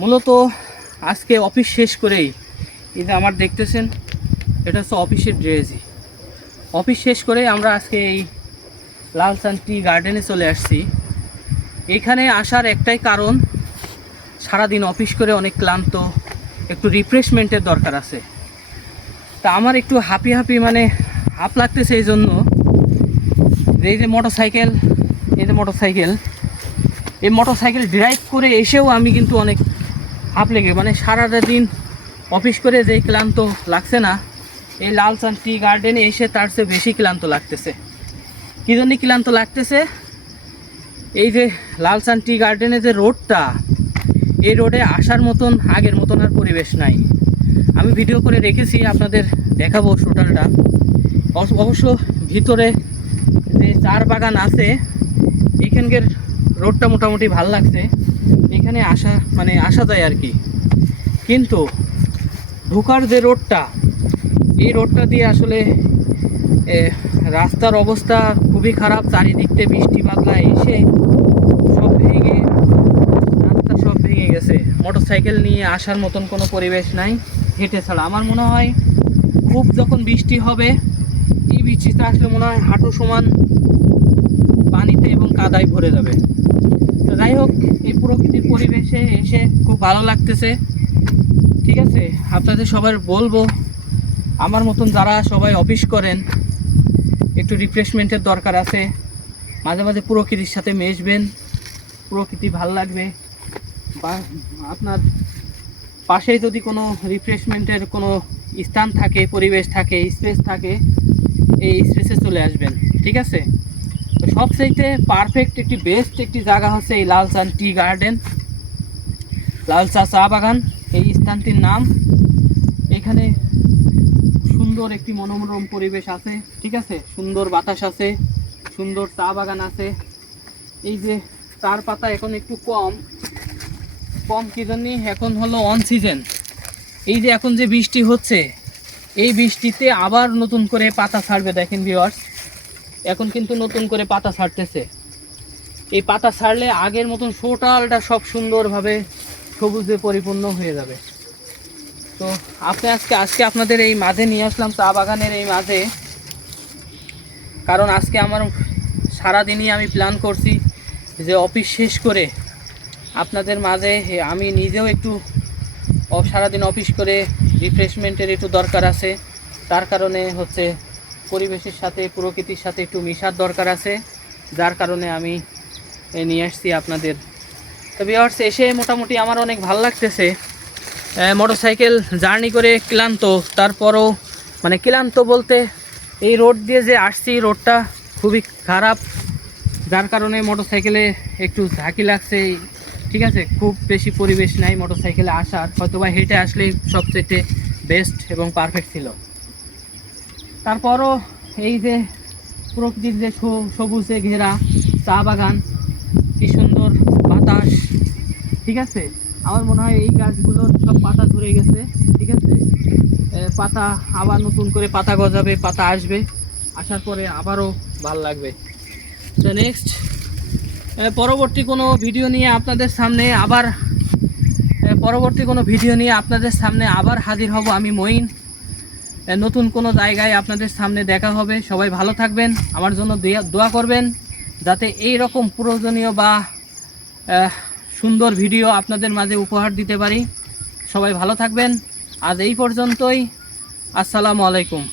মূলত আজকে অফিস শেষ করেই, এই যে আমার দেখতেছেন, এটা হচ্ছে অফিসের ড্রেসই অফিস শেষ করে আমরা আজকে এই লালসান টি গার্ডেনে চলে আসছি। এখানে আসার একটাই কারণ, সারাদিন অফিস করে অনেক ক্লান্ত, একটু রিফ্রেশমেন্টের দরকার আছে। তা আমার একটু হ্যাপি হ্যাপি মানে হাফ লাগতেছে এই জন্য এই যে মোটর সাইকেল এই যে মোটর সাইকেল এই মোটর সাইকেল ড্রাইভ করে এসেও আমি কিন্তু অনেক হাফ লেগে মানে সারাটা দিন অফিস করে যেই ক্লান্ত লাগছে না, এই লালসান টি গার্ডেনে এসে তার চেয়ে বেশি ক্লান্ত লাগতেছে। কী জন্য ক্লান্ত লাগতেছে? এই যে লালসান টি গার্ডেনে যে রোডটা এই রোডে আসার মতন, আগের মতন আর পরিবেশ নাই। আমি ভিডিও করে রেখেছি, আপনাদের দেখাবো টোটালটা অবশ্য- ভিতরে যে চার বাগান আছে এইখানকার রোডটা মোটামুটি ভালো লাগছে। এখানে আসা মানে আসা যায় আর কি। কিন্তু ঢোকার যে রোডটা, এই রোডটা দিয়ে আসলে রাস্তার অবস্থা খুবই খারাপ। চারিদিকতে বৃষ্টি বাদলা এসে সব ভেঙে, রাস্তা সব ভেঙে গেছে। মোটর সাইকেল নিয়ে আসার মতন কোনো পরিবেশ নাই, হেঁটে ছাড়া। আমার মনে হয় খুব যখন বৃষ্টি হবে, এই বৃষ্টিতে আসলে মনে হয় হাঁটু সমান পানিতে এবং কাদায় ভরে যাবে। যাই হোক, এই প্রকৃতির পরিবেশে এসে খুব ভালো লাগতেছে। ঠিক আছে? আপনাদের সবার বলব, আমার মতন যারা সবাই অফিস করেন, একটু রিফ্রেশমেন্টের দরকার আছে। মাঝে মাঝে প্রকৃতির সাথে মেশবেন, প্রকৃতি ভালো লাগবে। বা আপনার পাশেই যদি কোনো রিফ্রেশমেন্টের কোনো স্থান থাকে, পরিবেশ থাকে স্পেস থাকে, এই স্পেসে চলে আসবেন। ঠিক আছে? তো সবচাইতে পারফেক্ট একটি বেস্ট একটি জায়গা হচ্ছে এই লালসান টি গার্ডেন লালসা চা বাগান, এই স্থানটির নাম। এখানে সুন্দর একটি মনোরম পরিবেশ আছে, ঠিক আছে? সুন্দর বাতাস আছে, সুন্দর চা বাগান আছে। এই যে চার পাতা এখন একটু কম কম কি জন্যে এখন হলো অন সিজন এই যে এখন যে বৃষ্টি হচ্ছে, এই বৃষ্টিতে আবার নতুন করে পাতা ছাড়বে, দেখেন ভিওয়ার্স এখন কিন্তু নতুন করে পাতা ছাড়তেছে। এই পাতা ছাড়লে আগের মতন টোটালটা সব সুন্দরভাবে সবুজে পরিপূর্ণ হয়ে যাবে। তো আপনি আজকে আজকে আপনাদের এই মাঝে নিয়ে আসলাম, চা বাগানের এই মাঝে। কারণ আজকে আমার সারাদিনই আমি প্ল্যান করছি যে অফিস শেষ করে আপনাদের মাঝে আমি নিজেও একটু সারাদিন অফিস করে রিফ্রেশমেন্টের একটু দরকার আছে। তার কারণে হচ্ছে পরিবেশের সাথে, প্রকৃতির সাথে একটু মিশার দরকার আছে, যার কারণে আমি নিয়ে আসছি আপনাদের। তো বিয়ার্স এসে মোটামুটি আমার অনেক ভালো লাগতেছে। মোটরসাইকেল জার্নি করে ক্লান্ত, তারপরও মানে ক্লান্ত বলতে এই রোড দিয়ে যে আসছি রোডটা খুবই খারাপ, যার কারণে মোটর সাইকেলে একটু ঝাঁকি লাগছে। ঠিক আছে, খুব বেশি পরিবেশ নাই মোটরসাইকেলে আসার হয়তো বা হেঁটে আসলেই সবচেয়ে বেস্ট এবং পারফেক্ট ছিল। তারপরও এই যে প্রকৃতির যে সবু- সবুজে ঘেরা চা বাগান কি সুন্দর বাতাস ঠিক আছে? আমার মনে হয় এই গাছগুলোর সব পাতা ধরে গেছে ঠিক আছে? পাতা আবার নতুন করে পাতা গজাবে পাতা আসবে আসার পরে আবারও ভালো লাগবে। তো নেক্সট পরবর্তী কোনো ভিডিও নিয়ে আপনাদের সামনে আবার পরবর্তী কোনো ভিডিও নিয়ে আপনাদের সামনে আবার হাজির হব আমি মঈন। এ, নতুন কোনো জায়গায় আপনাদের সামনে দেখা হবে। সবাই ভালো থাকবেন, আমার জন্য দেয়া- করবেন, যাতে এই রকম প্রয়োজনীয় বা সুন্দর ভিডিও আপনাদের মাঝে উপহার দিতে পারি। সবাই ভালো থাকবেন। আজ এই পর্যন্তই। আসসালামু আলাইকুম।